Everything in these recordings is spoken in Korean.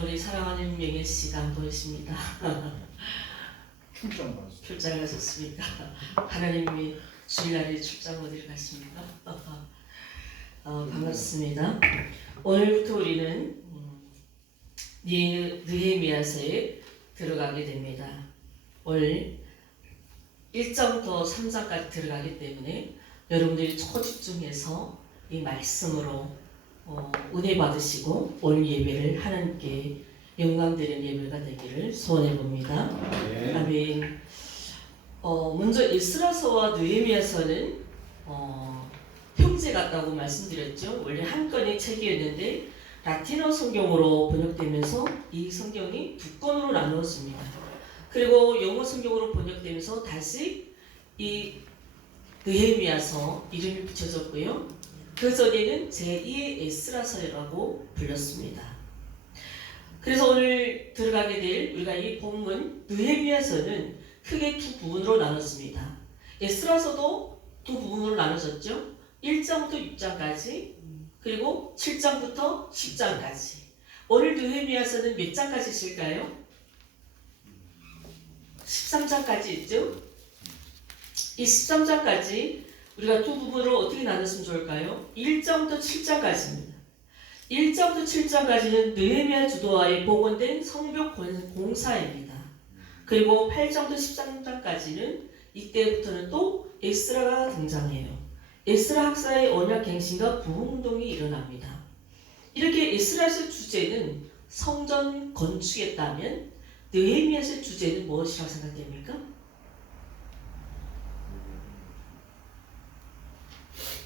오늘 우리 사랑하는 명예 씨가 안 보이십니다. 출장 가셨습니까? 하나님이 주일날에 출장 어디를 가십니까? 반갑습니다. 오늘부터 우리는 느헤미야서에 들어가게 됩니다. 오늘 1장부터 3장까지 들어가기 때문에 여러분들이 초집중해서 이 말씀으로 은혜 받으시고 오늘 예배를 하나님께 영광 드리는 예배가 되기를 소원해 봅니다. 아멘. 먼저 에스라서와 느헤미야서는 형제 같다고 말씀드렸죠. 원래 한 건의 책이었는데 라틴어 성경으로 번역되면서 이 성경이 두 건으로 나누었습니다. 그리고 영어 성경으로 번역되면서 다시 이 느헤미야서 이름이 붙여졌고요. 그 전에는 제2의 에스라서라고 불렸습니다. 그래서 오늘 들어가게 될 우리가 이 본문 느헤미야서는 크게 두 부분으로 나눴습니다. 에스라서도 두 부분으로 나눠졌죠. 1장부터 6장까지 그리고 7장부터 10장까지. 오늘 느헤미야서는 몇 장까지 있을까요? 13장까지 있죠. 이 13장까지 우리가 두 부분으로 어떻게 나눴으면 좋을까요? 1장부터 7장까지입니다. 1장부터 7장까지는 느헤미야 주도하에 복원된 성벽 공사입니다. 그리고 8장부터 13장까지는 이때부터는 또 에스라가 등장해요. 에스라 학사의 언약갱신과 부흥운동이 일어납니다. 이렇게 에스라의 주제는 성전 건축이었다면 느헤미야의 주제는 무엇이라고 생각됩니까?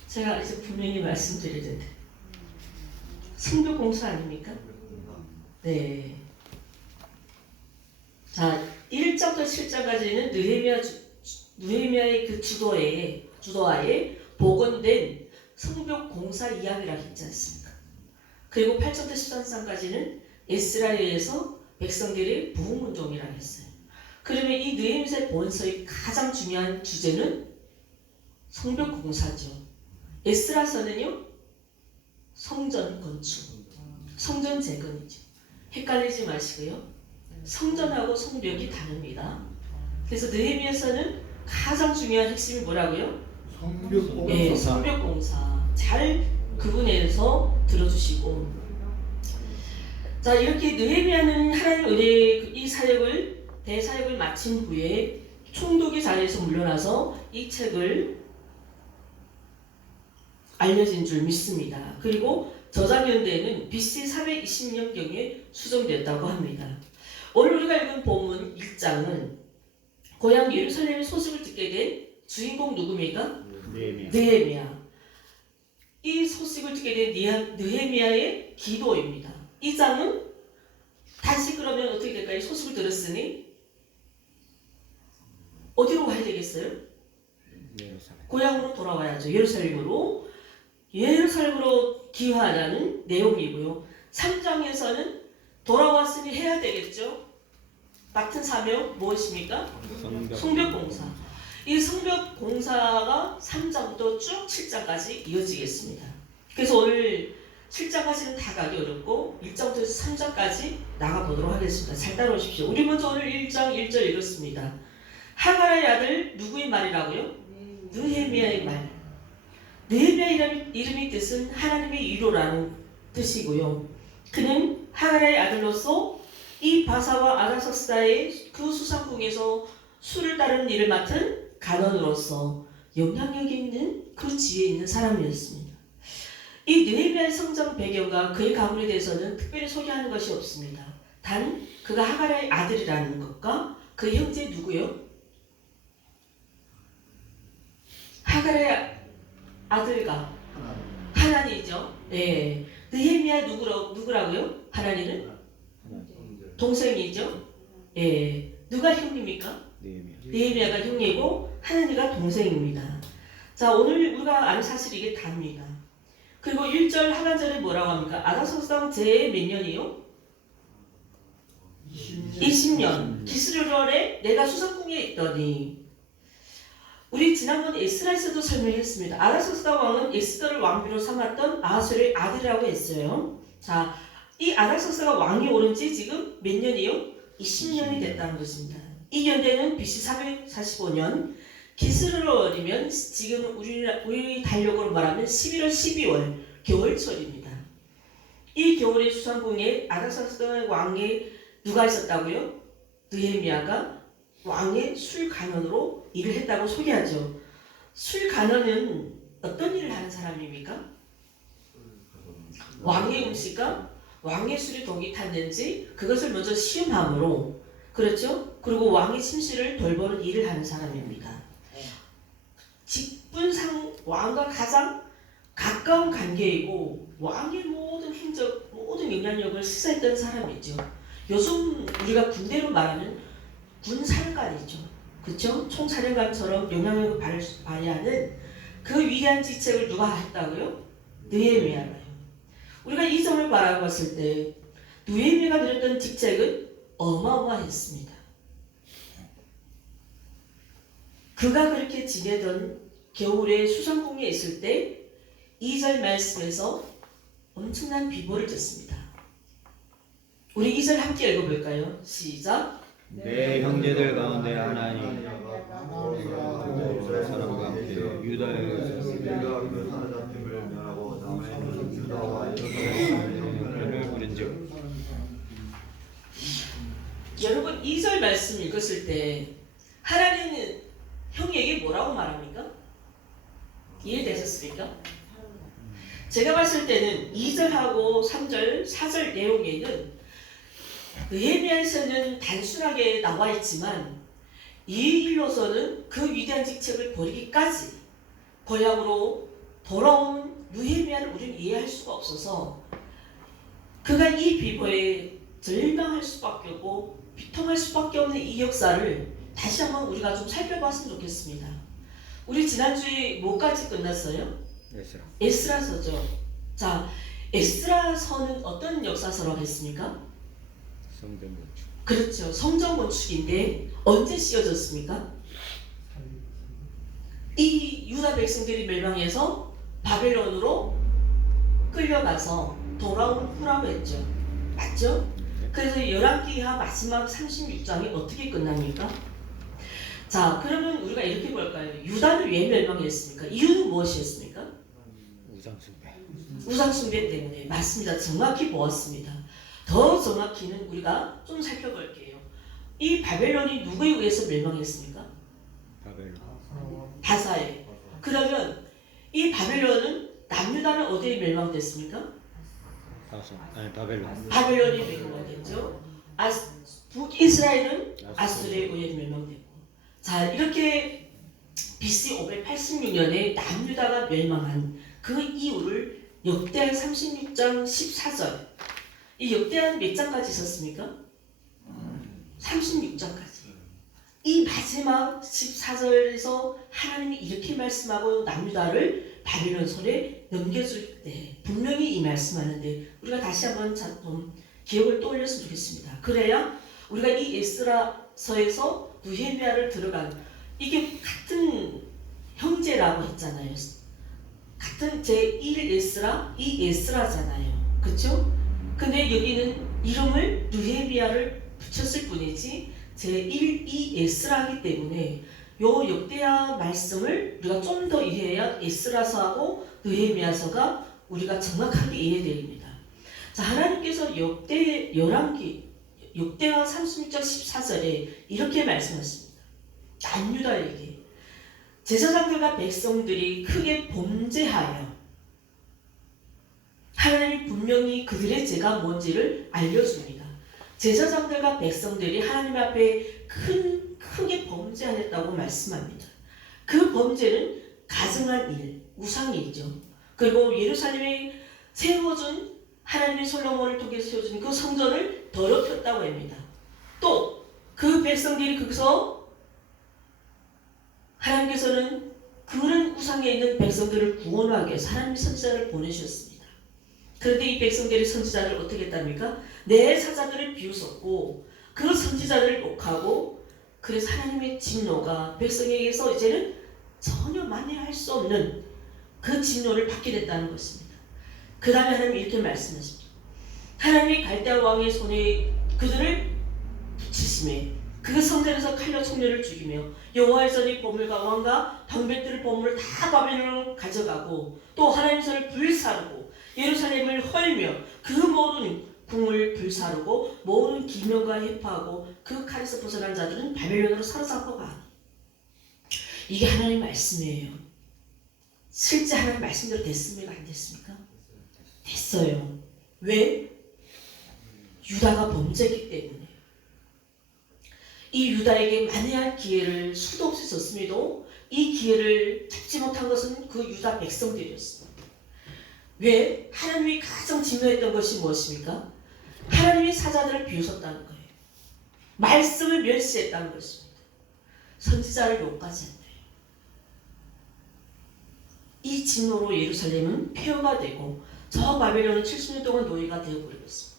제가 이제 분명히 말씀드릴 텐데 성벽 공사 아닙니까? 네. 자, 1장부터 7장까지는 느헤미야의 그 주도하에 복원된 성벽 공사 이야기라고 했지 않습니까? 그리고 8장부터 13장까지는 에스라에 의해서 백성들의 부흥운동이라고 했어요. 그러면 이 느헤미야 본서의 가장 중요한 주제는 성벽 공사죠. 에스라서는요, 성전 건축, 성전 재건이죠. 헷갈리지 마시고요. 성전하고 성벽이 다릅니다. 그래서 느헤미야서는 가장 중요한 핵심이 뭐라고요? 성벽공사. 네, 성벽공사. 잘 구분해서 들어주시고. 자, 이렇게 느헤미야는 하나님 은혜의 이 사역을 대사역을 마친 후에 총독의 자리에서 물러나서 이 책을 알려진 줄 믿습니다. 그리고 저작연대에는 BC 420년경에 수정됐다고 합니다. 오늘 우리가 읽은 본문 1장은 고향 예루살렘의 소식을 듣게 된 주인공 누굽니까? 느헤미야. 이 소식을 듣게 된 느헤미야의 기도입니다. 이 장은 다시 그러면 어떻게 될까요? 소식을 들었으니 어디로 가야 되겠어요? 고향으로 돌아와야죠. 예루살렘으로 기화하라는 내용이고요. 3장에서는 돌아왔으니 해야 되겠죠. 맡은 사명 무엇입니까? 성벽공사. 이 성벽공사가 3장부터 쭉 7장까지 이어지겠습니다. 그래서 오늘 7장까지는 다 가기 어렵고 1장부터 3장까지 나가보도록 하겠습니다. 잘 따라오십시오. 우리 먼저 오늘 1장 1절 읽었습니다. 하가라의 아들 누구의 말이라고요? 느헤미야의 말. 느헤미야 이름의 뜻은 하나님의 위로라는 뜻이고요. 그는 하가라의 아들로서 이 바사와 아다삭스다의 그 수상궁에서 수를 따르는 일을 맡은 간원으로서 영향력 있는 그 지혜에 있는 사람이었습니다. 이 느헤미야의 성장 배경과 그의 가문에 대해서는 특별히 소개하는 것이 없습니다. 단 그가 하가라의 아들이라는 것과 그 형제 누구요? 하가라의 아들과 하나니죠. 예. 느헤미야 누구라고요? 하나니는 동생이죠. 예. 누가 형님입니까? 느헤미야가 형이고 하나니가 동생입니다. 자, 오늘 우리가 아는 사실이 이게 답니다. 그리고 1절 하반절에 뭐라고 합니까? 아다삭스다 제 몇 년이요? 20년. 기스르월에 내가 수상궁에 있더니. 우리 지난번 에스라에서도 설명했습니다. 아다삭스다 왕은 에스더를 왕비로 삼았던 아하수의 아들이라고 했어요. 자, 이 아닥사스가 왕이 오른 지 지금 몇 년이요? 10년이 됐다는 것입니다. 이 연대는 BC 345년 기스르월이면 지금 우리 달력으로 말하면 11월 12월 겨울철입니다. 이 겨울의 수상궁에 아닥사스 왕의 누가 있었다고요? 느헤미야가 왕의 술간원으로 일을 했다고 소개하죠. 술간원은 어떤 일을 하는 사람입니까? 왕의 음식과 왕의 술이 독이 탔는지 그것을 먼저 시음함으로, 그렇죠? 그리고 왕의 심씨를 돌보는 일을 하는 사람입니다. 직분상 왕과 가장 가까운 관계이고 왕의 모든 행적, 모든 영향력을 시사했던 사람이죠. 요즘 우리가 군대로 말하는 군사령관이죠. 그렇죠? 총사령관처럼 영향력을 발휘하는 그 위대한 직책을 누가 했다고요? 느헤미야가요. 우리가 이 점을 바라봤을 때 느헤미야가 누렸던 직책은 어마어마했습니다. 그가 그렇게 지내던 겨울에 수상궁에 있을 때 2절 말씀에서 엄청난 비보를 듣습니다. 우리 2절 함께 읽어볼까요? 시작. 내 형제들 가운데 하나님 사람과 함께 유다의 그 사로잡힘을 멸하고 남아있는 유다와 예루살렘을 부른즉 여러분 2절 말씀 읽었을 때 하나님은 형에게 뭐라고 말합니까? 이해되셨습니까? 제가 봤을 때는 2절하고 3절, 4절 내용에는 느헤미야에서는 단순하게 나와 있지만 이 일로서는 그 위대한 직책을 버리기까지 고향으로 돌아온 느헤미야를 우리는 이해할 수가 없어서 그가 이 비보에 절망할 수밖에 없고 비통할 수밖에 없는 이 역사를 다시 한번 우리가 좀 살펴봤으면 좋겠습니다. 우리 지난주에 뭐까지 끝났어요? 에스라서죠. 자, 에스라서는 어떤 역사서라고 했습니까? 성전 건축. 그렇죠. 성전 건축인데 언제 씌워졌습니까? 이 유다 백성들이 멸망해서 바벨론으로 끌려가서 돌아온 후라고 했죠. 맞죠? 그래서 열왕기하 마지막 36장이 어떻게 끝납니까? 자, 그러면 우리가 이렇게 볼까요? 유다는 왜 멸망했습니까? 이유는 무엇이었습니까? 우상숭배. 우상숭배 때문에. 맞습니다. 정확히 보았습니다. 더 정확히는 우리가 좀 살펴볼게요. 이 바벨론이 누구에 의해서 멸망했습니까? 바벨론. 바사에. 그러면 이 바벨론은 남유다는 어디에 멸망됐습니까? 바벨론. 바벨론이 멸망됐죠. 북이스라엘은 아수르에 의해 멸망됐고. 자, 이렇게 BC 586년에 남유다가 멸망한 그 이유를 역대하 36장 14절. 이 역대한 몇 장까지 있었습니까? 36장까지. 이 마지막 14절에서 하나님이 이렇게 말씀하고 남유다를 바벨론 손에 넘겨줄 때 분명히 이 말씀하는데 우리가 다시 한번 좀 기억을 떠올렸으면 좋겠습니다. 그래야 우리가 이 에스라서에서 느헤미야를 들어간 이게 같은 형제라고 했잖아요. 같은 제1 에스라, 이 에스라잖아요. 그렇죠? 근데 여기는 이름을 느헤미야를 붙였을 뿐이지 제1, 2 에스라이기 때문에 요 역대하 말씀을 우리가 좀 더 이해해야 에스라서하고 느헤미야서가 우리가 정확하게 이해됩니다. 자, 하나님께서 역대하 36장 14절에 이렇게 말씀하십니다. 남유다에게 제사장들과 백성들이 크게 범죄하여 하나님이 분명히 그들의 죄가 뭔지를 알려줍니다. 제사장들과 백성들이 하나님 앞에 크게 범죄하였다고 말씀합니다. 그 범죄는 가증한 일, 우상이죠. 그리고 예루살렘에 세워준 하나님의 솔로몬을 통해 세워준 그 성전을 더럽혔다고 합니다. 또 그 백성들이 거기서 하나님께서는 그런 우상에 있는 백성들을 구원하기 위해서 하나님의 선지자를 보내셨습니다. 그런데 이 백성들이 선지자를 어떻게 했답니까? 내 사자들을 비웃었고 그 선지자들을 욕하고 그래서 하나님의 진노가 백성에게서 이제는 전혀 만회할 수 없는 그 진노를 받게 됐다는 것입니다. 그 다음에 하나님이 이렇게 말씀하십니다. 하나님이 갈대아 왕의 손에 그들을 붙이심에 그 성전에서 칼로 총녀를 죽이며 여호와의 전이 보물과 왕과 방백들의 보물을 다 바벨론으로 가져가고 또 하나님의 손을 불사르고 예루살렘을 헐며 그 모든 궁을 불사르고 모든 기명과 해파하고 그 칼에서 벗어난 자들은 바벨론으로 사로잡고 가. 이게 하나님의 말씀이에요. 실제 하나님의 말씀대로 됐습니까? 안 됐습니까? 됐어요. 왜? 유다가 범죄했기 때문에. 이 유다에게 만회할 기회를 수도 없이 줬음에도 이 기회를 잡지 못한 것은 그 유다 백성들이었습니다. 왜? 하나님이 가장 진노했던 것이 무엇입니까? 하나님이 사자들을 비웃었다는 거예요. 말씀을 멸시했다는 것입니다. 선지자를 욕까지 했대요. 이 진노로 예루살렘은 폐허가 되고 저 바벨론은 70년 동안 노예가 되어버렸습니다.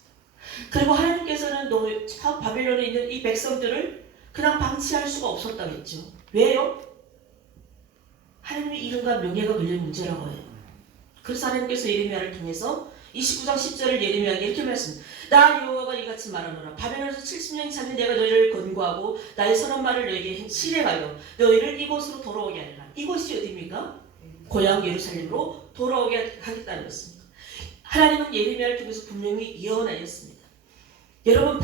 그리고 하나님께서는 저 바벨론에 있는 이 백성들을 그냥 방치할 수가 없었다고 했죠. 왜요? 하나님의 이름과 명예가 걸린 문제라고 해요. 그래서 하나님께서 예레미야를 통해서 29장 10절을 예레미야에게 이렇게 말씀합니다. 나 여호와가 이같이 말하노라. 바벨론에서 70년이 차면 내가 너희를 권고하고 나의 선한 말을 너희에게 실행하여 너희를 이곳으로 돌아오게 하리라. 이곳이 어디입니까? 고향 예루살렘으로 돌아오게 하겠다는 것입니다. 하나님은 예레미야를 통해서 분명히 예언하였습니다. 여러분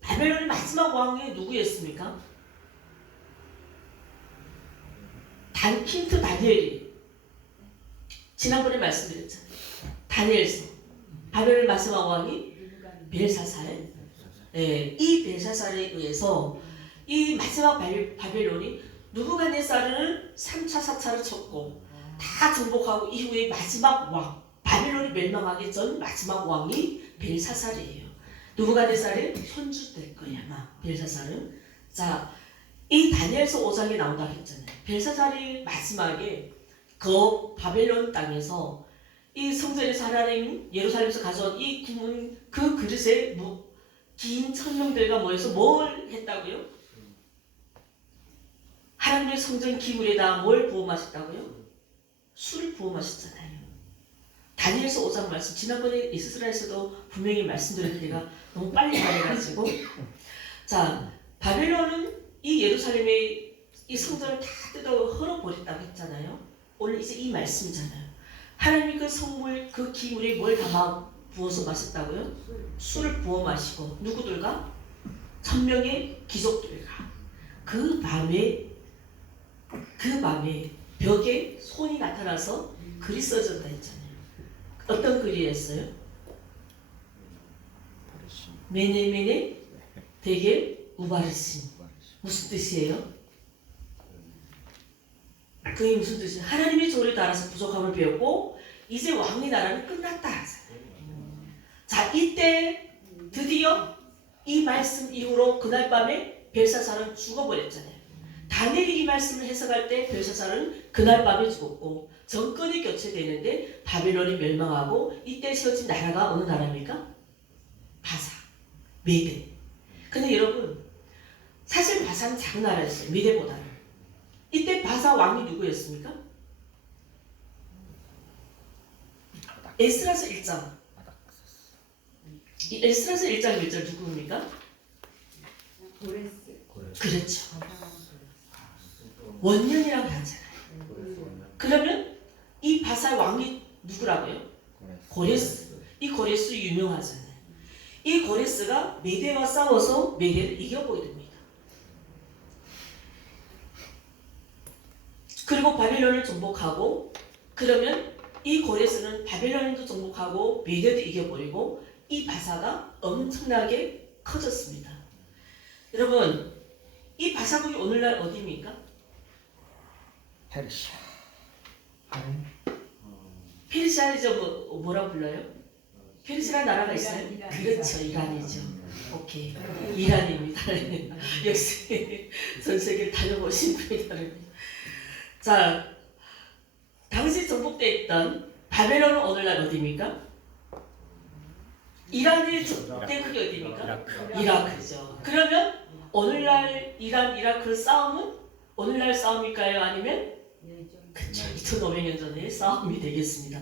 바벨론의 마지막 왕이 누구였습니까? 힌트 다니엘이에요. 지난번에 말씀드렸잖아요. 다니엘서 바벨론 마지막 왕이 벨사살. 네, 이 벨사살에 의해서 이 마지막 바벨론이 누부갓네살은 3차 4차를 쳤고 다 정복하고 이후에 마지막 왕 바벨론이 멸망하기 전 마지막 왕이 벨사살이에요. 누부갓네살의 손주될 거야 아마 벨사살은. 자, 이 다니엘서 5장에 나온다 했잖아요. 벨사살이 마지막에 그 바벨론 땅에서 이 성전에서 하나님 예루살렘에서 가져온 이 구문 그 그릇에 긴 천명들과 모여서 뭘 했다고요? 하나님의 성전 기물에다 뭘 부어 마셨다고요? 술을 부어 마셨잖아요. 다니엘서 5장 말씀 지난번에 이스라엘에서도 분명히 말씀드렸는데 제가 너무 빨리 말해가지고 자 바벨론은 이 예루살렘의 이 성전을 다 뜯어 헐어버렸다고 했잖아요. 오늘 이제 이 말씀이잖아요. 하나님이 그 성물 그 기물에 뭘 담아 부어서 마셨다고요? 술을 부어 마시고 누구들과? 1000명의 귀족들과 그 밤에 벽에 손이 나타나서 글이 써졌다 했잖아요. 어떤 글이었어요? 메네메네 데겔 우바르신. 무슨 뜻이에요? 그게 무슨 뜻이에요? 하나님의 조를 따라서 부족함을 배웠고 이제 왕의 나라는 끝났다 하잖아요. 자, 이때 드디어 이 말씀 이후로 그날 밤에 벨사살은 죽어버렸잖아요. 다니엘이 이 말씀을 해석할 때 벨사살은 그날 밤에 죽었고 정권이 교체되는데 바벨론이 멸망하고 이때 세워진 나라가 어느 나라입니까? 바사, 메대. 근데 여러분 사실 바사는 작은 나라였어요. 메대보다는. 이때 바사 왕이 누구였습니까? 에스라서 1장. 이 에스라서 1장 1절 누구입니까? 그렇죠. 원년이라고 하잖아요. 그러면 이 바사 왕이 누구라고요? 고레스. 이 고레스 유명하잖아요. 이 고레스가 메대와 싸워서 메대를 이겨보게 됩니다. 그리고 바빌론을 정복하고 그러면 이 고레스는 바빌론도 정복하고 메대도 이겨버리고 이 바사가 엄청나게 커졌습니다. 여러분 이 바사국이 오늘날 어디입니까? 페르시아. 페르시아죠. 뭐라 불러요? 페르시아 나라가 있어요? 그렇죠. 이란이죠. 오케이. 이란입니다. 역시 전 세계를 다녀보신 분이 다릅니다. 자, 당시 정복되어 있던 바벨론은 오늘날 어디입니까? 이란의 대국이 어디입니까? 이라크죠. 그러면 오늘날 이란, 이라크 싸움은 오늘날 싸움일까요? 아니면? 그쵸. 2500년 전의 싸움이 되겠습니다.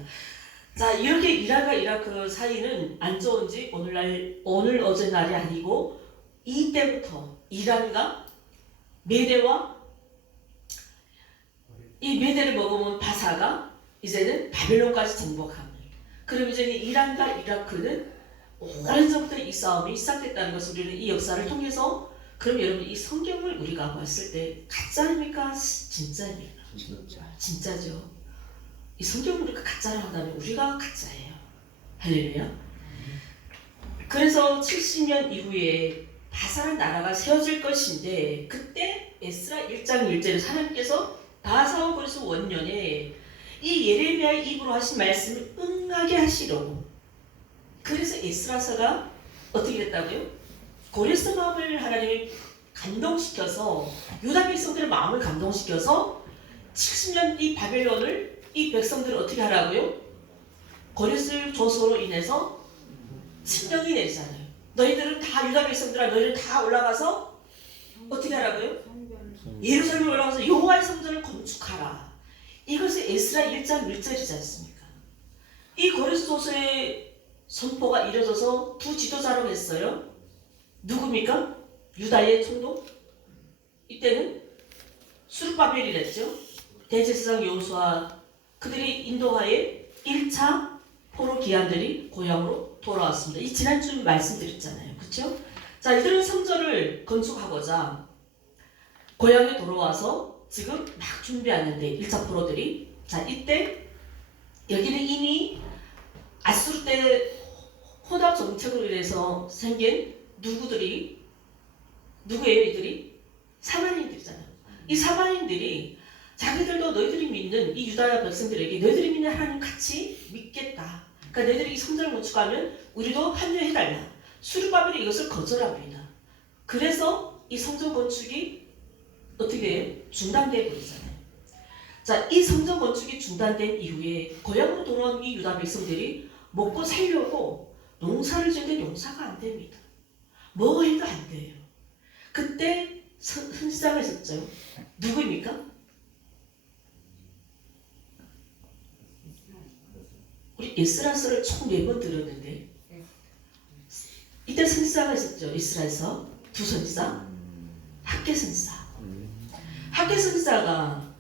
자, 이렇게 이란과 이라크 사이는 안 좋은 지 오늘 어제 날이 아니고 이때부터 이란과 메대와 이 메대를 먹으면 바사가 이제는 바벨론까지 정복합니다. 그럼 이제는 이란과 이라크는 오래전부터 이 싸움이 시작됐다는 것을 우리는 이 역사를 통해서 그럼 여러분 이 성경을 우리가 봤을 때 가짜입니까? 진짜입니까? 진짜죠. 이 성경을 우리가 가짜로 한다면 우리가 가짜예요. 할렐루야. 그래서 70년 이후에 바사란 나라가 세워질 것인데 그때 에스라 1장 1절에 하나님께서 바사와 고레스 원년에 이 예레미야의 입으로 하신 말씀을 응하게 하시려고 그래서 에스라서가 어떻게 됐다고요? 고레스 마음을 하나님이 감동시켜서 유다 백성들의 마음을 감동시켜서 70년 이 바벨론을 이 백성들을 어떻게 하라고요? 고레스 조서로 인해서 침령이 내리잖아요. 너희들은 다 유다 백성들아 너희들은 다 올라가서 어떻게 하라고요? 예루살렘에 올라가서 여호와의 성전을 건축하라. 이것이 에스라 1장 1절이지 않습니까? 이 고레스 조서의 선포가 이뤄져서 두 지도자로 했어요. 누굽니까? 유다의 총독? 이때는 수르바벨이랬죠. 대제사장 여호수아 그들이 인도하에 1차 포로 기한들이 고향으로 돌아왔습니다. 이 지난주 말씀드렸잖아요. 그렇죠? 자, 이들은 성전을 건축하고자 고향에 돌아와서 지금 막 준비하는데 1차 포로들이 자 이때 여기는 이미 아수르 때 혼합 정책으로 인해서 생긴 누구예요 이들이? 사마리인들이잖아요. 이 사마리인들이 자기들도 너희들이 믿는 이 유다 백성들에게 너희들이 믿는 하나님 같이 믿겠다. 그러니까 너희들이 이 성전을 건축하면 우리도 합류해달라. 수르바벨이 이것을 거절합니다. 그래서 이 성전 건축이 어떻게 해요? 중단되어 버리잖아요. 자, 이 성전 건축이 중단된 이후에 고향으로 돌아온 이 유다 백성들이 먹고 살려고 농사를 지는데 농사가 안 됩니다. 뭐 해도 안 돼요. 그때 선지자가 있었죠. 누구입니까? 우리 에스라서를 총 4번 들었는데 이때 선지자가 있었죠. 이스라엘에서 두 선지자 학개 선지자. 학개 선지자가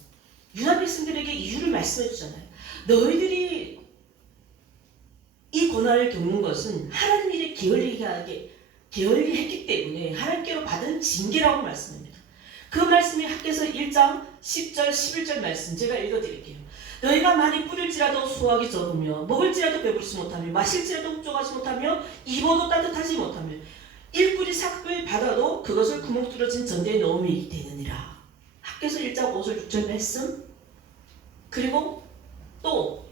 유다 백성들에게 이유를 말씀해 주잖아요. 너희들이 이 고난을 겪는 것은 하나님 일에 게을리했기 때문에 하나님께로 받은 징계라고 말씀합니다. 그 말씀이 학개서 1장 10절 11절 말씀 제가 읽어드릴게요. 너희가 많이 뿌릴지라도 수확이 적으며 먹을지라도 배부르지 못하며 마실지라도 흡족하지 못하며 입어도 따뜻하지 못하며 일뿌리 삭을 받아도 그것을 구멍 뚫어진 전대에 넣음이 되느니라. 학개서 1장 5절 6절 말씀 그리고 또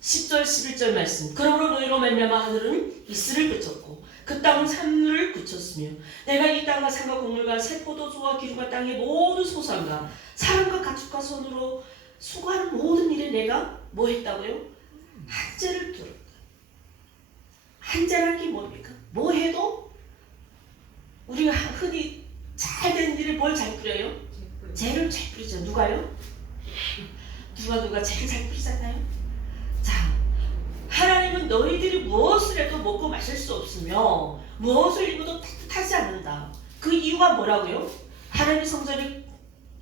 10절 11절 말씀 그러므로 너희로 말미암아 하늘은 이슬을 그쳤고 그 땅은 산물을 그쳤으며 내가 이 땅과 산과 곡물과 새 포도주와 기름과 땅의 모든 소산과 사람과 가축과 손으로 수고하는 모든 일에 내가 뭐 했다고요? 한죄를 두었다. 한죄라는 게 뭡니까? 뭐 해도 우리가 흔히 잘 된 일을 뭘 잘 뿌려요? 죄를 잘 뿌리죠. 누가요? 누가 죄를 잘 뿌리잖아요. 자, 하나님은 너희들이 무엇을 해도 먹고 마실 수 없으며 무엇을 입어도 따뜻하지 않는다. 그 이유가 뭐라고요? 하나님의 성전의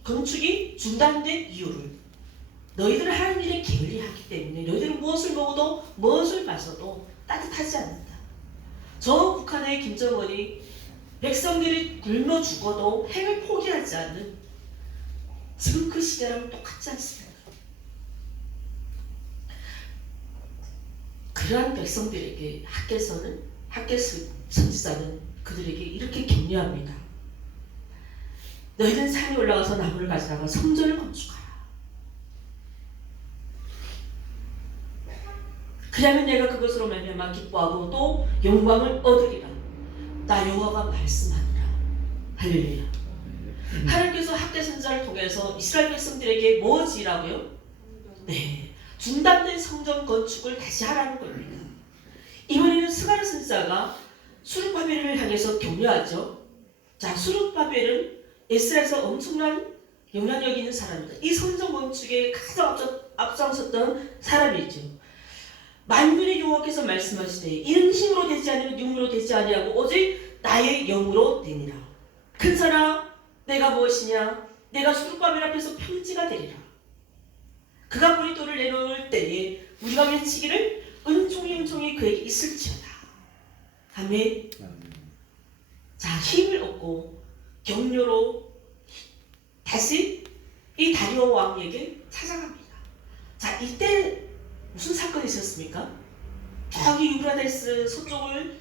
건축이 중단된 이유를 너희들은 하나님 일에 게을리하기 때문에 너희들은 무엇을 먹어도 무엇을 마셔도 따뜻하지 않는다. 저 북한의 김정은이 백성들이 굶어 죽어도 핵을 포기하지 않는 지금 그 시대랑 똑같지 않습니까? 그러한 백성들에게 학개서 선지자는 그들에게 이렇게 격려합니다. 너희는 산에 올라가서 나무를 가져다가 성전을 건축하라. 그러면 내가 그것으로 말미암아 기뻐하고 또 영광을 얻으리라. 나 여호와가 말씀하니라. 할렐루야. 하나님께서 학개 선지자를 통해서 이스라엘 백성들에게 뭐 지라고요? 네. 중단된 성전 건축을 다시 하라는 겁니다. 이번에는 스가랴 선지자가 수르바벨을 향해서 격려하죠. 자, 수르바벨은 에스라에서 엄청난 영향력 있는 사람입니다. 이 성전 건축에 가장 앞장섰던 사람이죠. 만군의 여호와께서 말씀하시되 이는 힘으로 되지 아니면 능력으로 되지 아니하고 오직 나의 영으로 되니라. 큰사라 내가 무엇이냐? 내가 수르바벨 앞에서 평지가 되리라. 그가 브리또를 내놓을 때에 우리가 외치기를 은총이 그에게 있을지어다. 아멘. 자, 힘을 얻고 격려로 다시 이 다리오 왕에게 찾아갑니다. 자, 이때 무슨 사건이 있었습니까? 저기 유브라데스 서쪽을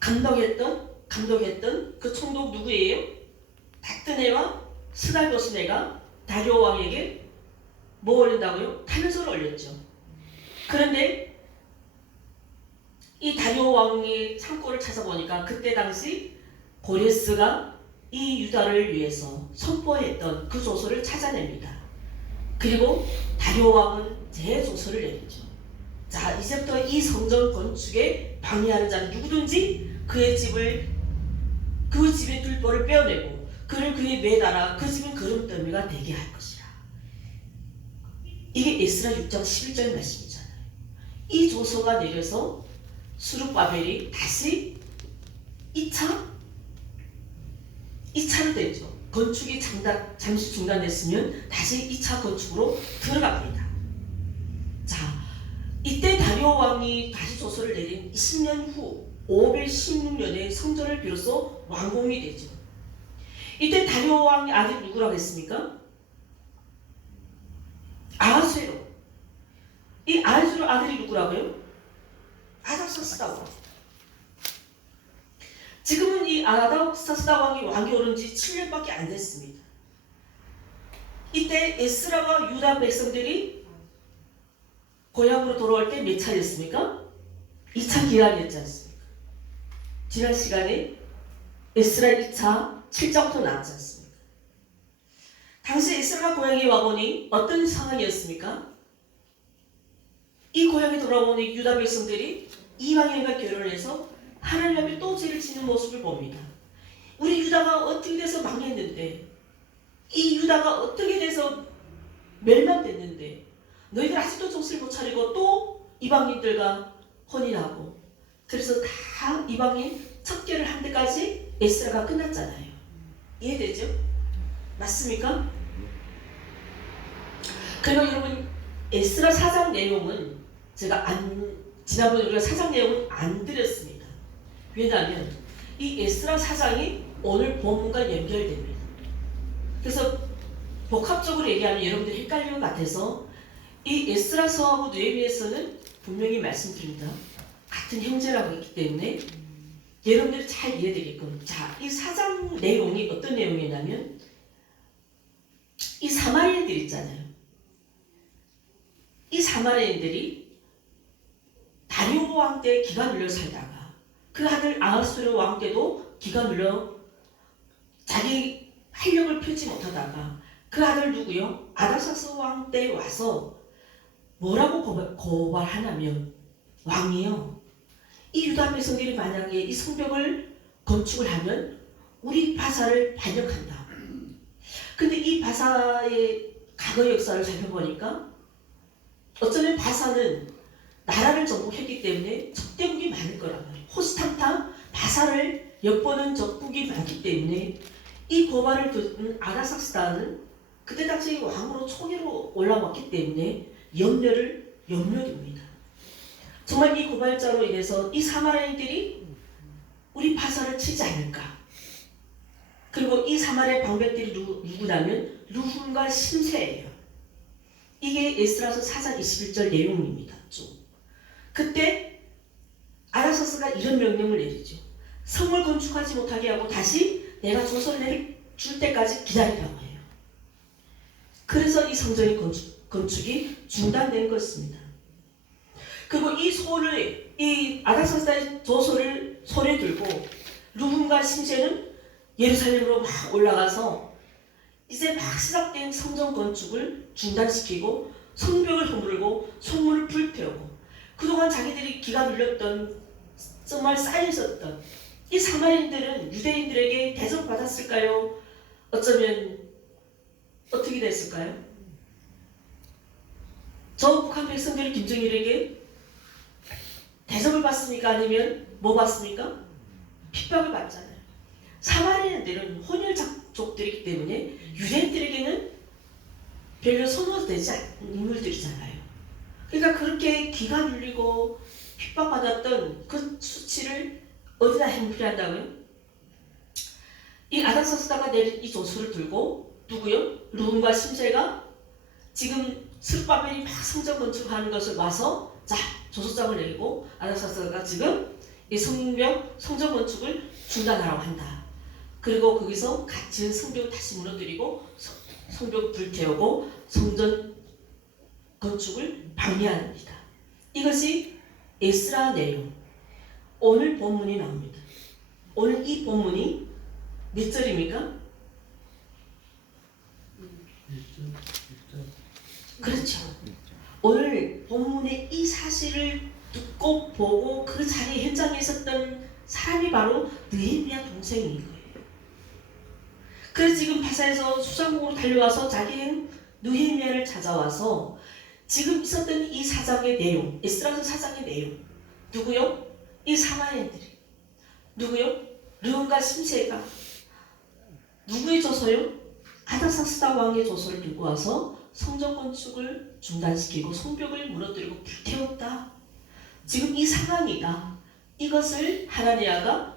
감독했던 그 총독 누구예요? 닥드네와 스달보스네가 다리오 왕에게 뭐 올린다고요? 탄원서를 올렸죠. 그런데 이 다리오 왕의 창고를 찾아보니까 그때 당시 고레스가 이 유다를 위해서 선포했던 그 조서를 찾아냅니다. 그리고 다리오 왕은 재조서를 내리죠. 자, 이제부터 이 성전 건축에 방해하는 자는 누구든지 그 집의 들보를 빼어내고 그를 그에 매달아 그 집은 거름더미가 되게 할 것이라. 이게 에스라 6장 11절 말씀이잖아요. 이 조서가 내려서 수르바벨이 다시 2차로 되죠. 건축이 잠시 중단됐으면 다시 2차 건축으로 들어갑니다. 자, 이때 다리오 왕이 다시 조서를 내린 10년 후 516년에 성전을 비로소 완공이 되죠. 이때 다리오 왕의 아들이 누구라고 했습니까? 아하수에로. 이 아하수에로 아들이 누구라고요? 아닥사스다 왕. 지금은 이 아닥사스다 왕이 왕이 오른 지 7년밖에 안 됐습니다. 이때 에스라와 유다 백성들이 고향으로 돌아올 때 몇 차례였습니까? 2차 기한이었지 않습니까? 지난 시간에 에스라 2차 7장부터 나왔지 않습니까? 당시 에스라가 고향에 와보니 어떤 상황이었습니까? 이 고향에 돌아오니 유다 백성들이 이방인과 결혼을 해서 하나님 앞에 또 죄를 짓는 모습을 봅니다. 우리 유다가 어떻게 돼서 망했는데, 이 유다가 어떻게 돼서 멸망됐는데 너희들 아직도 정신을 못 차리고 또 이방인들과 혼인하고, 그래서 다 이방인 척결을 한 데까지 에스라가 끝났잖아요. 이해되죠? 맞습니까? 그리고 여러분, 에스라 4장 내용은 제가 지난번에 우리가 4장 내용은 안 드렸습니다. 왜냐하면 이 에스라 4장이 오늘 본문과 연결됩니다. 그래서 복합적으로 얘기하면 여러분들이 헷갈릴 것 같아서 이 에스라서하고 느헤미야서는 분명히 말씀드립니다. 같은 형제라고 했기 때문에 여러분들이 잘 이해되게끔. 자, 이 4장 내용이 어떤 내용이냐면 이 사마리아인들 있잖아요. 이 사마리아인들이 다리오 왕 때 기가 눌려 살다가 그 아들 아하수에로 왕 때도 기가 눌려 자기 활력을 펴지 못하다가 그 아들 누구요? 아닥사스 왕 때 와서 뭐라고 고발하냐면, 왕이요, 이 유다 백성들이 만약에 이 성벽을 건축을 하면 우리 바사를 반역한다. 근데 이 바사의 과거 역사를 살펴보니까 어쩌면 바사는 나라를 정복했기 때문에 적대국이 많을 거란 말이에요. 호시탐탐 바사를 엿보는 적국이 많기 때문에 이 고발을 듣는 아닥사스다는 그때 당시 왕으로 총리로 올라왔기 때문에 염려됩니다. 정말 이 고발자로 인해서 이 사마리아인들이 우리 바사를 치지 않을까. 그리고 이 사마리아 방백들이 누구냐면 루훈과 심세예요. 이게 에스라서 4장 21절 내용입니다. 좀. 그때 아닥사스가 이런 명령을 내리죠. 성을 건축하지 못하게 하고 다시 내가 조서를 내줄 때까지 기다리라고 해요. 그래서 이 성전이 건축이 중단된 것입니다. 그리고 이 아닥사스다의 조서를 손에 들고 루훈과 심세는 예루살렘으로 막 올라가서 이제 막 시작된 성전 건축을 중단시키고 성벽을 허물고 성문을 불태우고, 그동안 자기들이 기가 눌렸던, 정말 쌓여 있었던 이 사마리아인들은 유대인들에게 대접받았을까요? 어쩌면 어떻게 됐을까요? 저 북한 백성들이 김정일에게 대접을 받습니까? 아니면 뭐 받습니까? 핍박을 받잖아요. 사마리아인들은 혼혈족들이기 때문에 유대인들에게는 별로 선호되지 않는 인물들이잖아요. 그러니까 그렇게 기가 눌리고 핍박받았던 그 수치를 어디다 행필한다고요? 이 아닥사스다가 내린 이 조서를 들고 누구요? 룬과 심세가 지금 스룹바벨이 막 성전 건축하는 것을 봐서 자 조서장을 내리고 아닥사스다가 지금 이 성벽 성전 건축을 중단하라고 한다. 그리고 거기서 갓 지은 성벽을 다시 무너뜨리고 성벽 불태우고 성전 건축을 방해합니다. 이것이 에스라 내용. 오늘 본문이 나옵니다. 오늘 이 본문이 몇 절입니까? 그렇죠. 오늘 본문의 이 사실을 듣고 보고 그 자리 현장에 있었던 사람이 바로 느헤미야 동생인 거예요. 그래서 지금 바사에서 수장국으로 달려와서 자기는 느헤미야를 찾아와서 지금 있었던 이 사장의 내용, 에스라서 사장의 내용, 누구요? 이 사마리아인들이 누구요? 르온과 심세가 누구의 조서요? 아닥사스다 왕의 조서를 들고 와서 성전 건축을 중단시키고 성벽을 무너뜨리고 불태웠다. 지금 이 상황이다. 이것을 하나니가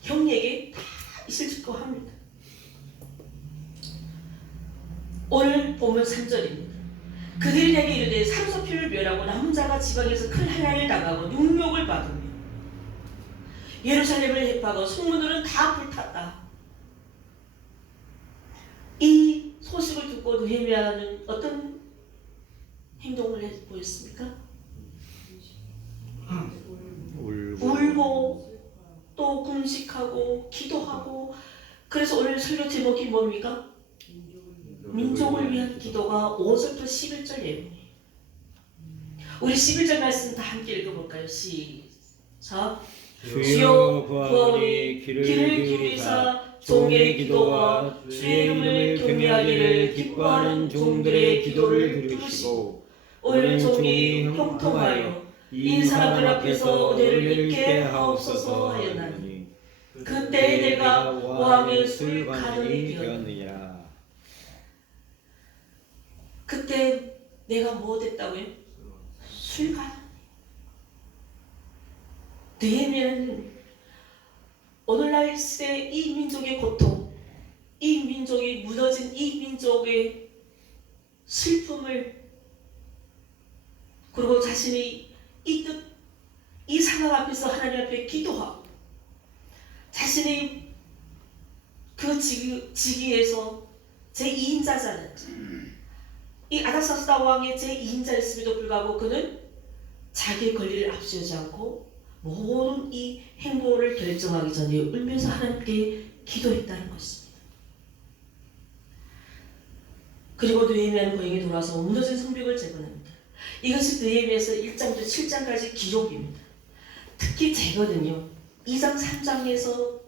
형에게 다 있을 짓고 합니다. 오늘 보면 3절입니다. 그들이 내게 이르되 삼소표를 멸하고 남은 자가 지방에서 큰 한란을 당하고 능욕을 받으며 예루살렘을 해파하고 성문들은 다 불탔다. 이 소식을 듣고 느헤미야는 어떤 행동을 보였습니까? 울고 또 금식하고 기도하고. 그래서 오늘 설교 제목이 뭡니까? 민족을 위한 기도가 5절부터 11절 내용이에요. 우리 11절 말씀 다 함께 읽어볼까요? 시작. 주여 구하오니 길을 기울이사 종의 기도와 주의 이름을 경외하기를 기뻐하는 종들의 기도를 들으시고 오늘 종이 형통하여 이 사람들 앞에서 은혜를 입게 하옵소서 하였나니 그때 내가 왕의 술관원이 되었느니라. 그때 내가 뭐 됐다고요? 술관. 느헤미야는 오늘날 시대 이 민족의 고통, 이 민족이 무너진 이 민족의 슬픔을, 그리고 자신이 이 상황 앞에서 하나님 앞에 기도하고 자신이 그 직위에서 제2인자잖아요. 이 아닥사스다 왕의 제2인자였음에도 불구하고 그는 자기의 권리를 앞세우지 않고 모든 이 행보를 결정하기 전에 울면서 하나님께 기도했다는 것입니다. 그리고 느헤미야는 고향에 돌아와서 무너진 성벽을 재건합니다. 이것이 느헤미야에서 1장부터 7장까지 기록입니다. 특히 재건은요 2장 3장에서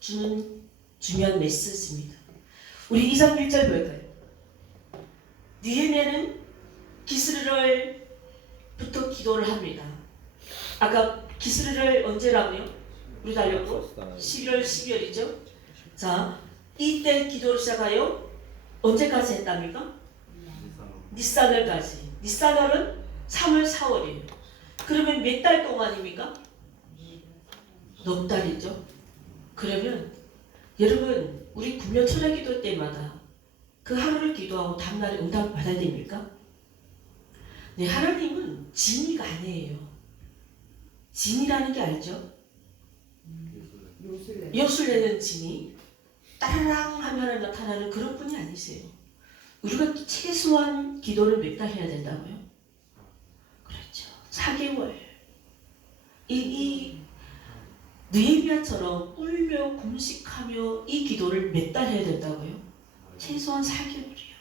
주는 중요한 메시지입니다. 우리 2장 1절 볼까요? 느헤미야는 기스르엘부터 기도를 합니다. 아까 기스르엘 언제라고요? 우리 달렸고 11월 12월이죠. 자, 이때 기도를 시작하여 언제까지 했답니까? 니산월까지. 니산월은 3월 4월이에요. 그러면 몇 달 동안입니까? 넉 달이죠. 그러면 여러분 우리 구면 철야 기도 때마다 그 하루를 기도하고 다음날에 응답을 받아야 됩니까? 네, 하나님은 진이가 아니에요. 진이라는 게 알죠? 요술내는 진이 따라랑 하면 나타나는 그런 분이 아니세요. 우리가 최소한 기도를 몇 달 해야 된다고요? 그렇죠. 4개월. 이 느헤미야처럼 울며 금식하며 이 기도를 몇 달 해야 된다고요? 최소한 4개월이요.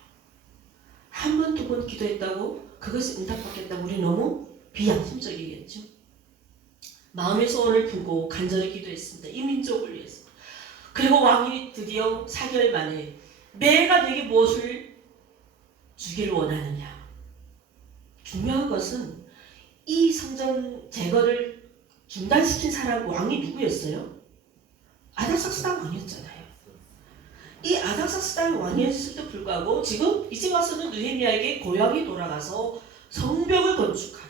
한 번, 두 번 기도했다고 그것이 응답받겠다고 우리 너무 비양심적이겠죠. 마음의 소원을 품고 간절히 기도했습니다. 이 민족을 위해서. 그리고 왕이 드디어 4개월 만에 내가 네게 무엇을 주기를 원하느냐. 중요한 것은 이 성전 제거를 중단시킨 사람 왕이 누구였어요? 아닥사스다 왕이었잖아요. 이 아닥사스다 왕이었음에도 불구하고 지금 이제 와서는 느헤미야에게 고향에 돌아가서 성벽을 건축하라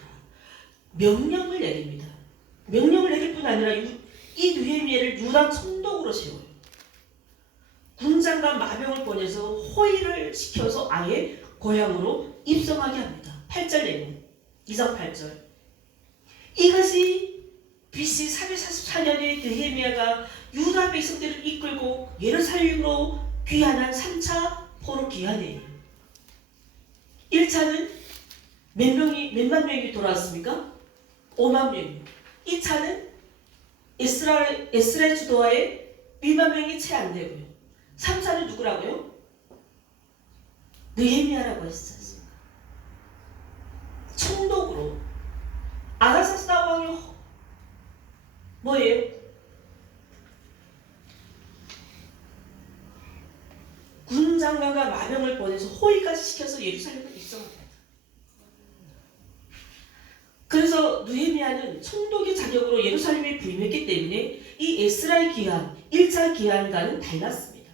명령을 내립니다. 명령을 내릴 뿐 아니라 이 느헤미야를 유다 총독으로 세워요. 군장과 마병을 보내서 호위를 시켜서 아예 고향으로 입성하게 합니다. 8절 내용 2장 8절 이것이 BC 444년에 느헤미야가 유다 백성들을 이끌고 예루살렘으로 귀환한 3차 포로 귀환이에요. 1차는 몇만 명이 돌아왔습니까? 5만 명. 2차는 에스라 주도하에 1만 명이 채 안 되고요. 3차는 누구라고요? 느헤미야라고 했었어요. 총독으로 아닥사스다 왕이 뭐예요? 군장관과 마병을 보내서 호위까지 시켜서 예루살렘을 입성합니다. 그래서 느헤미야는 총독의 자격으로 예루살렘에 부임했기 때문에 이 에스라의 기한, 1차 기한과는 달랐습니다.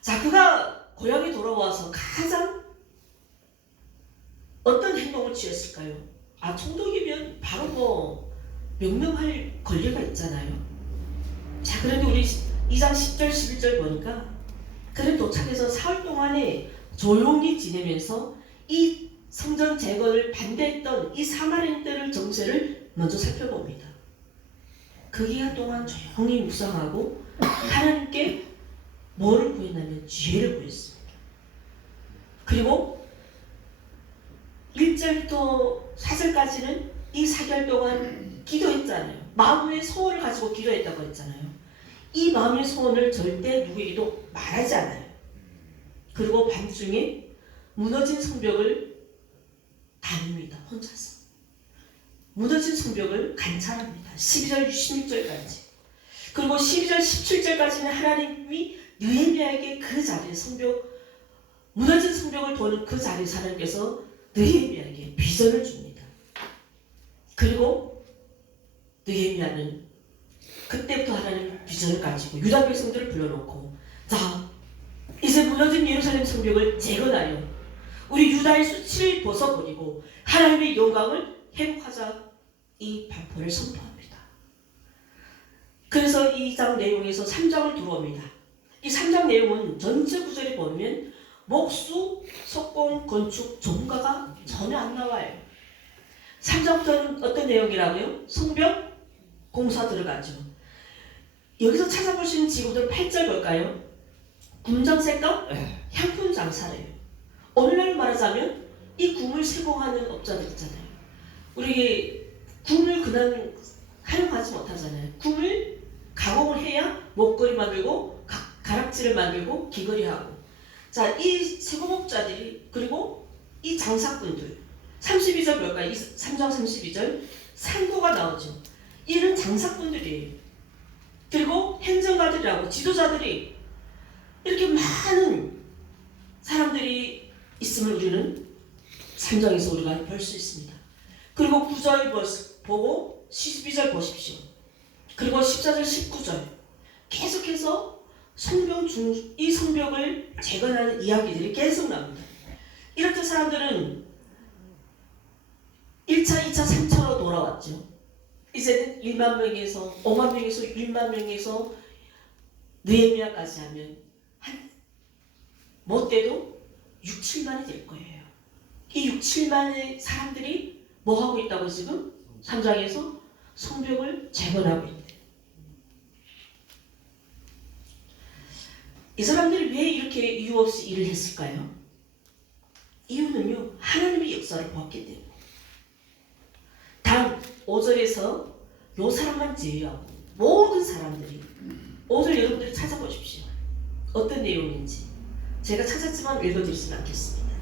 자, 그가 고향에 돌아와서 가장 어떤 행동을 취했을까요? 아, 총독이면 바로 뭐 명령할 권리가 있잖아요. 자, 그런데 우리 2장 10절 11절 보니까 그는 도착해서 사흘 동안에 조용히 지내면서 이 성전 재건을 반대했던 이 사마리아인들의 정세를 먼저 살펴봅니다. 그 기간 동안 조용히 묵상하고 하나님께 뭐를 구했냐면 지혜를 구했습니다. 그리고 1절부터 4절까지는 이 4개월 동안 기도했잖아요. 마음의 소원을 가지고 기도했다고 했잖아요. 이 마음의 소원을 절대 누구에게도 말하지 않아요. 그리고 밤중에 무너진 성벽을 다닙니다. 혼자서. 무너진 성벽을 관찰합니다. 12절 16절까지. 그리고 12절 17절까지는 하나님이 느헤미야에게 그 자리에 무너진 성벽을 보는 그 자리에서 하나님께서 느헤미야에게 비전을 줍니다. 그리고 느헤미야는 그때부터 하나님 비전을 가지고 유다 백성들을 불러놓고 자, 이제 무너진 예루살렘 성벽을 재건하여 우리 유다의 수치를 벗어버리고 하나님의 영광을 회복하자 이 발표를 선포합니다. 그래서 이 장 내용에서 3장을 들어옵니다. 이 3장 내용은 전체 구절에 보면 목수, 석공, 건축, 전문가가 전혀 안 나와요. 3장부터는 어떤 내용이라고요? 성벽 공사 들어가죠. 여기서 찾아볼 수 있는 지구들 8절 볼까요? 금장색과 향품 장사래요. 오늘날 말하자면 이 구물 세공하는 업자들 있잖아요. 우리 구물 그냥 활용하지 못하잖아요. 구물 가공을 해야 목걸이 만들고 가락지를 만들고 귀걸이 하고 자, 이 세공업자들이 그리고 이 장사꾼들 32절 볼까요? 3장 32절 상고가 나오죠. 이런 장사꾼들이에요. 그리고 행정가들이라고 지도자들이 이렇게 많은 사람들이 있음을 우리는 3장에서 우리가 볼 수 있습니다. 그리고 9절 보고 12절 보십시오. 그리고 14절 19절 계속해서 이 성벽을 재건하는 이야기들이 계속 나옵니다. 이렇게 사람들은 1차, 2차, 3차로 돌아왔죠. 이제는 1만 명에서 5만 명에서 1만 명에서 느헤미야까지 하면 한 못돼도 6, 7만이 될 거예요. 이 6, 7만의 사람들이 뭐 하고 있다고 지금 3장에서 성벽을 재건하고 있대요. 이 사람들이 왜 이렇게 이유 없이 일을 했을까요? 이유는요, 하나님의 역사를 보았기 때문에. 다음 5절에서 요 사람만 제외하고 모든 사람들이 5절 여러분들이 찾아보십시오. 어떤 내용인지 제가 찾았지만 읽어드리지는 않겠습니다.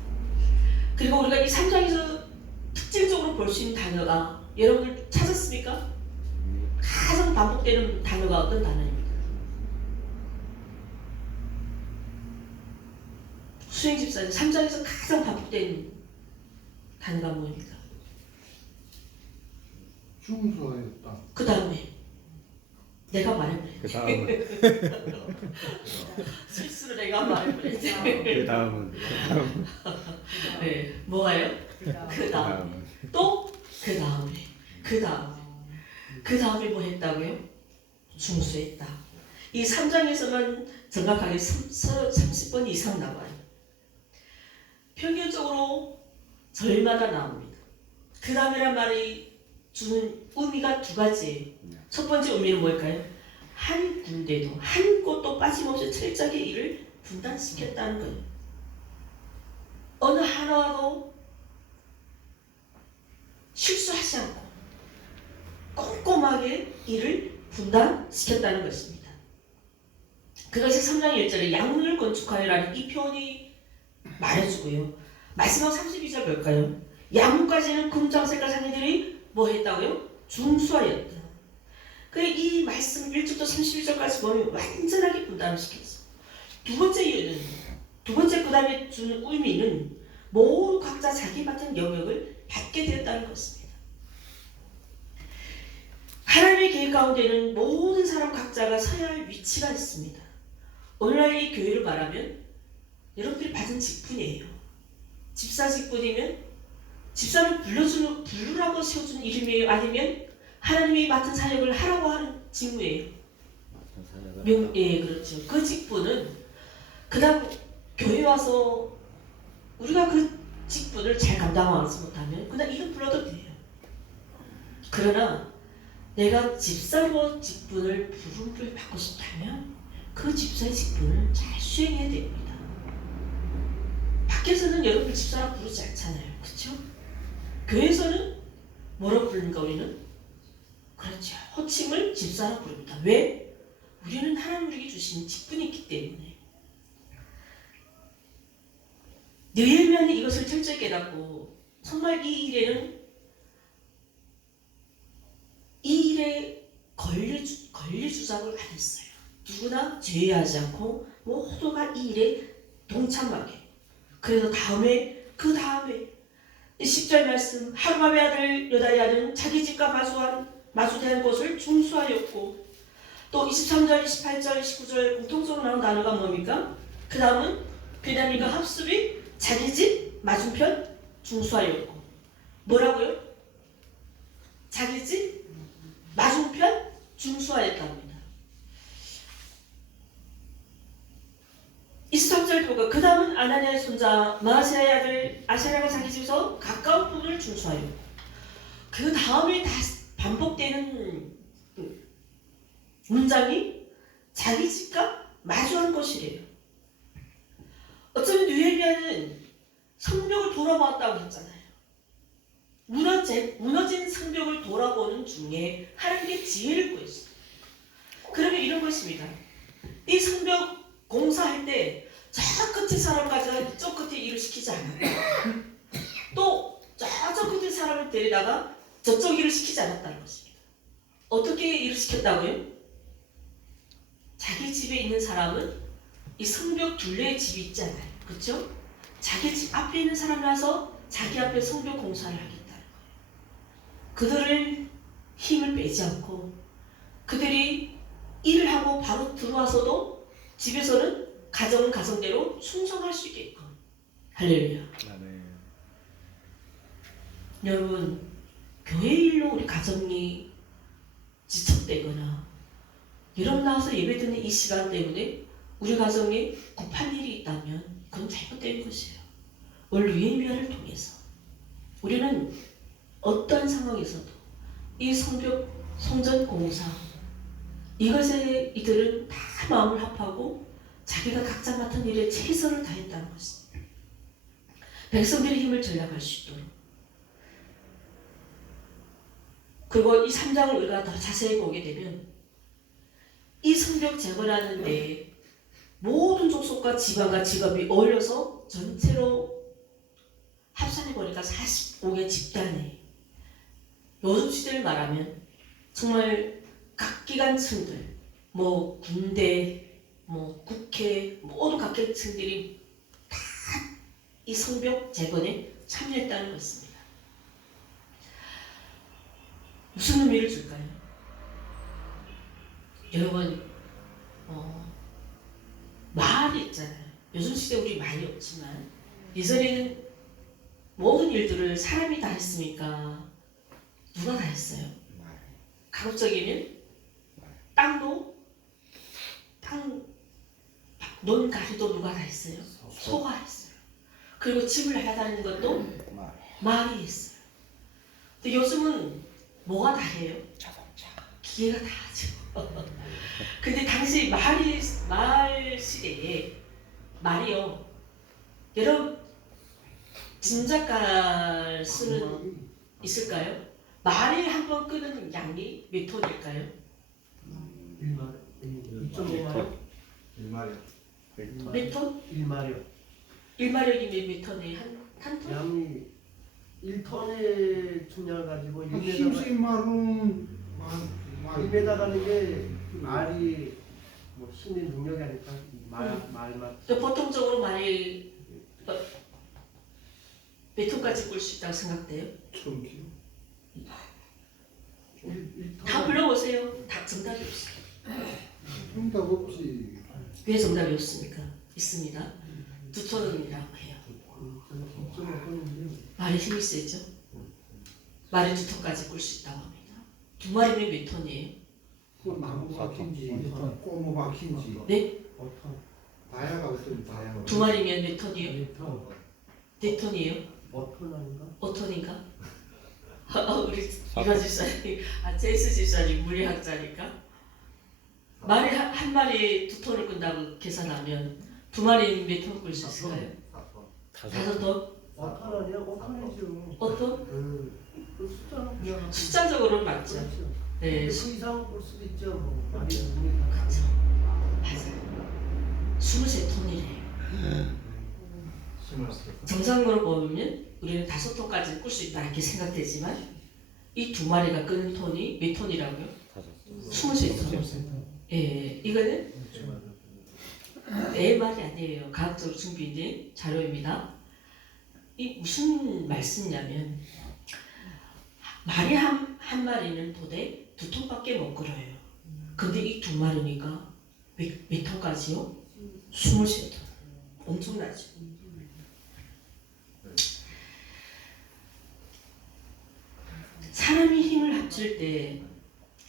그리고 우리가 이 3장에서 특징적으로 볼 수 있는 단어가 여러분들 찾았습니까? 가장 반복되는 단어가 어떤 단어입니까? 수행집사님 3장에서 가장 반복되는 단어가 뭐입니까? 중소했다. 그 다음에 내가 말해버렸네. 그 다음은 실수로 내가 말해버렸네. 그 다음은 네, 뭐가요? 그 다음에 또 그 다음에 그 다음에 뭐 했다고요? 중수했다. 이 3장에서만 정확하게 30번 이상 나와요. 평균적으로 절마다 나옵니다. 그 다음이란 말이 주는 의미가 두 가지예요. 첫 번째 의미는 뭘까요? 한 군데도 한 곳도 빠짐없이 철저하게 이를 분단시켰다는 거예요. 어느 하나도 실수하지 않고 꼼꼼하게 이를 분단시켰다는 것입니다. 그것이 3장 1절에 양문을 건축하여라는 이 표현이 말해주고요. 마지막 32절 볼까요? 양문까지는 금장색깔 상인들이 뭐 했다고요? 중수하였다. 이 말씀 1절부터 31절까지 보면 완전하게 분단시켰어. 두 번째 이유는, 두 번째 그 다음에 주는 의미는 모두 각자 자기 맡은 영역을 받게 되었다는 것입니다. 하나님의 계획 가운데는 모든 사람 각자가 서야 할 위치가 있습니다. 오늘날 이 교회를 말하면 여러분들이 받은 직분이에요. 집사 직분이면 집사를 부르라고 세워준 이름이에요? 아니면 하나님이 맡은 사역을 하라고 하는 직무예요? 예, 그렇죠. 그 직분은 그다음 교회 와서 우리가 그 직분을 잘 감당하지 못하면 그냥 이름 불러도 돼요. 그러나 내가 집사로 직분을 부름을 받고 싶다면 그 집사의 직분을 잘 수행해야 됩니다. 밖에서는 여러분 집사라 부르지 않잖아요. 그렇죠? 교회에서는 뭐라고 부르는가 우리는? 그렇죠. 호칭을 집사라 부릅니다. 왜? 우리는 하나님 우리에게 주신 직분이 있기 때문에. 느헤미야는 이것을 철저히 깨닫고 정말 이 일에 권리 주장을 안 했어요. 누구나 제외하지 않고 모두가 이 일에 동참하게. 그래서 그 다음에 10절 말씀 하루밤의 아들 여다의 아들은 자기 집과 마주대한 곳을 중수하였고 또 23절, 28절, 19절 공통적으로 나온 단어가 뭡니까? 그 다음은 베냐민과 합습이 자기 집 맞은편 중수하였고 뭐라고요? 자기 집 맞은편 중수하였답니다. 23절 보고 그 다음은 아나니아의 손자 마아세야의 아들 아샤랴가 자기 집에서 가까운 부분을 중수하였고 그 다음에 다시 반복되는 문장이 자기 집과 마주한 것이래요. 어쩌면 느헤미야는 성벽을 돌아보았다고 했잖아요. 무너진 성벽을 돌아보는 중에 하나님께 지혜를 구했어요. 그러면 이런 것입니다. 이 성벽 공사할 때 저 끝에 사람 가져다 저 끝에 일을 시키지 않았고 또 저 끝에 사람을 데리다가 저쪽 일을 시키지 않았다는 것입니다. 어떻게 일을 시켰다고요? 자기 집에 있는 사람은 이 성벽 둘레에 집이 있잖아요. 그렇죠? 자기 집 앞에 있는 사람이라서 자기 앞에 성벽 공사를 하겠다는 거예요. 그들을 힘을 빼지 않고 그들이 일을 하고 바로 들어와서도 집에서는 가정은 가정대로 충성할 수 있게끔. 할렐루야. 여러분 교회 일로 우리 가정이 지척되거나 여러분 나와서 예배 드리는 이 시간 때문에 우리 가정에 급한 일이 있다면 그건 잘못된 것이에요. 오늘 느헤미야를 통해서 우리는 어떠한 상황에서도 이 성전 공사 이것에 이들은 다 마음을 합하고 자기가 각자 맡은 일에 최선을 다했다는 것입니다. 백성들의 힘을 전락할 수 있도록. 그리고 이 3장을 우리가 더 자세히 보게 되면 이 성벽 재건하는 데 모든 족속과 지방과 직업이 어울려서 전체로 합산해 보니까 45개 집단에 요즘 시대를 말하면 정말 각 기관층들 군대 국회 모두 각 계층들이 다 이 성벽 재건에 참여했다는 것입니다. 무슨 의미를 줄까요? 여러분, 말이 있잖아요. 요즘 시대 우리 말이 없지만 예전에는 모든 일들을 사람이 다 했으니까 누가 다 했어요? 가급적이면 땅 논가리도 누가 다 했어요? 소가 했어요. 그리고 집을 날아다니는 것도 말이 했어요. 근데 요즘은 뭐가 다 해요? 자동차. 기계가 다 하죠. 근데 당시 말 시대에 말이요. 여러분 진작갈 수는 있을까요? 말이 한 번 끄는 양이 몇 톤일까요? 2.5마력? 1마리. 몇 톤? 1마력. 1마력이면 몇 톤에 한 톤? 양이 1톤의 중량을 가지고 1m 힘쓰기만은 가는 게 말이 뭐 힘의 능력이 아닐까? 말만. 보통적으로 말이 몇 톤까지 꿀 수 있다고 생각돼요? 1000kg. 다 불러보세요. 다 정답이 없어요. 정답 없지. 왜 정답이 없습니까? 있습니다. 2톤이라고 해요. 말이 힘이 세죠? 말이 2톤까지 꿀 수 있다고 합니다. 2마리면 몇 톤이에요? 그 나무 박힌지, 꼬무 박힌지. 네? 다야가 어떤 다야가. 2마리면 몇 톤이에요? 4톤이에요? 5톤 아닌가? 5톤인가? 우리 이화 집사님, 제이스 집사님 물리학자니까 말이 한 마리에 2톤을 끈다고 계산하면 2마리는 몇 톤 꿀 수 있을까요? 5톤? 5톤 아니야? 5톤이죠. 5톤? 그 숫자는 그냥 숫자적으로는 맞죠? 그렇죠. 네. 그 이상 볼 수도 있죠. 뭐 말이 능력이 다 그렇죠. 맞아요. 23톤이래요. 정상으로 보면 우리는 5톤까지 꿀 수 있다 이렇게 생각되지만 이 2마리가 끄는 톤이 몇 톤이라고요? 23톤. 예, 이거는 내 말이 아니에요. 과학적으로 준비된 자료입니다. 이 무슨 말씀이냐면 말이 한 마리는 도대 2톤밖에 못 끌어요. 근데 이 2마리니까 몇 톤까지요? 23톤. 엄청나죠. 사람이 힘을 합칠 때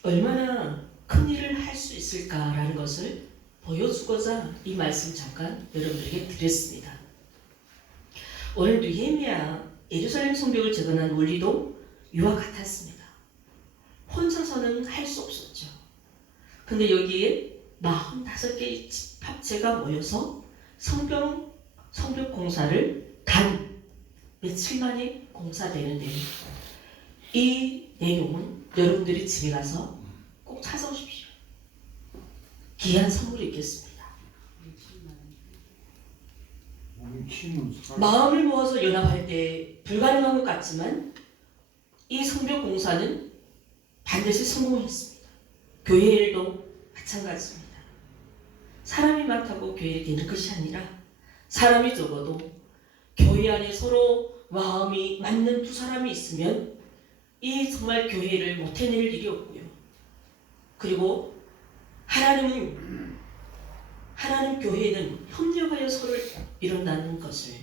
얼마나 큰 일을 할 수 있을까라는 것을 보여주고자 이 말씀 잠깐 여러분들에게 드렸습니다. 오늘 느헤미야 예루살렘 성벽을 재건한 원리도 이와 같았습니다. 혼자서는 할 수 없었죠. 근데 여기에 45개의 집합체가 모여서 성벽 공사를 단 며칠 만에 공사되는데 이 내용은 여러분들이 집에 가서 꼭 찾아오십시오. 귀한 선물이 있겠습니다. 마음을 모아서 연합할 때 불가능한 것 같지만 이 성벽 공사는 반드시 성공했습니다. 교회 일도 마찬가지입니다. 사람이 많다고 교회를 되는 것이 아니라 사람이 적어도 교회 안에 서로 마음이 맞는 두 사람이 있으면 이 정말 교회를 못 해낼 일이 없고요. 그리고 하나님 교회는 협력하여 서로를 이룬다는 것을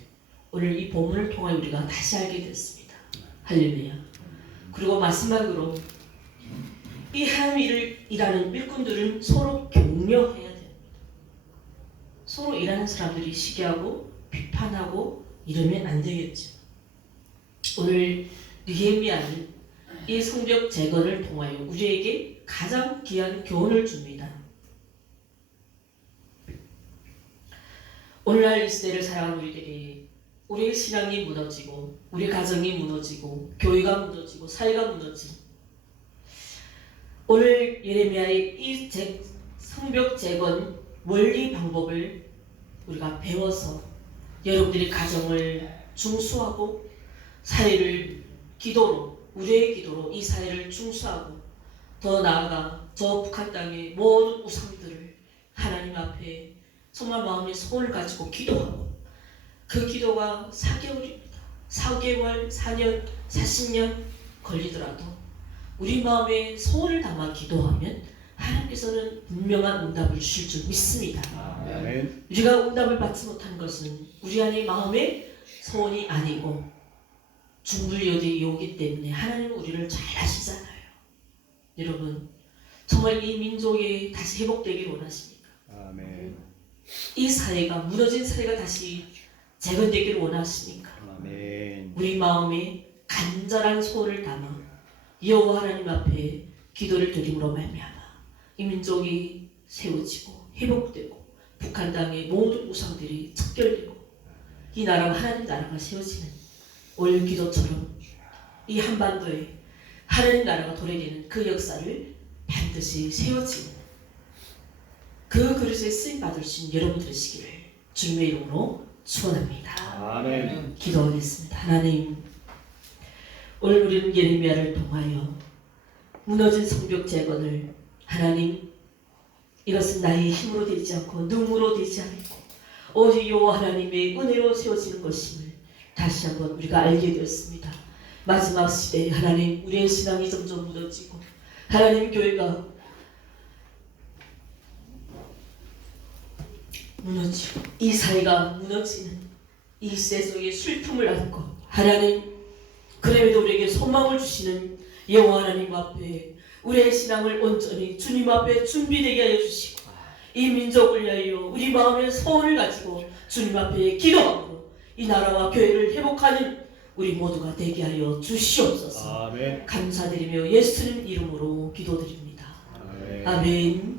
오늘 이 본문을 통해 우리가 다시 알게 됐습니다. 할렐루야. 그리고 마지막으로 이 하나님 일을 일하는 일꾼들은 서로 격려해야 됩니다. 서로 일하는 사람들이 시기하고 비판하고 이러면 안 되겠죠. 오늘 느헤미야는 이 성벽 재건을 통하여 우리에게 가장 귀한 교훈을 줍니다. 오늘날 이 시대를 살아가는 우리들이 우리의 신앙이 무너지고 우리 가정이 무너지고 교회가 무너지고 사회가 무너지고 오늘 예레미야의 이 성벽 재건 원리 방법을 우리가 배워서 여러분들이 가정을 중수하고 사회를 기도로 우리의 기도로 이 사회를 중수하고 더 나아가 저 북한 땅의 모든 우상들을 하나님 앞에 정말 마음의 소원을 가지고 기도하고 그 기도가 4개월입니다. 4개월, 4년, 40년 걸리더라도 우리 마음에 소원을 담아 기도하면 하나님께서는 분명한 응답을 주실 줄 믿습니다. 아멘. 우리가 응답을 받지 못한 것은 우리 안의 마음의 소원이 아니고 중불요대에 오기 때문에 하나님은 우리를 잘 아시잖아요. 여러분 정말 이 민족이 다시 회복되길 원하십니까? 아멘. 이 사회가 무너진 사회가 다시 재건되기를 원하십니까? 아멘. 우리 마음에 간절한 소원을 담아 여호와 하나님 앞에 기도를 드림으로 말미암아 이 민족이 세워지고 회복되고 북한 땅의 모든 우상들이 척결되고 이 나라가 하나님 나라가 세워지는 올 기도처럼 이 한반도에 하나님 나라가 도래되는 그 역사를 반드시 세워지는 그 그릇에 쓰임 받을 수 있는 여러분 되시기를 주님의 이름으로 축원합니다. 아멘. 기도하겠습니다. 하나님, 오늘 우리는 예레미야를 통하여 무너진 성벽 재건을 하나님 이것은 나의 힘으로 되지 않고 능으로 되지 않고 오직 여호와 하나님의 은혜로 세워지는 것임을 다시 한번 우리가 알게 되었습니다. 마지막 시대에 하나님 우리의 신앙이 점점 무너지고 하나님 교회가 무너지고 이 사회가 무너지는 이 시대 속에 슬픔을 안고 하나님 그럼에도 우리에게 소망을 주시는 여호와 하나님 앞에 우리의 신앙을 온전히 주님 앞에 준비되게 하여 주시고 이 민족을 위하여 우리 마음의 소원을 가지고 주님 앞에 기도함으로 이 나라와 교회를 회복하는 우리 모두가 되게 하여 주시옵소서. 아멘. 감사드리며 예수님 이름으로 기도드립니다. 아멘. 아멘.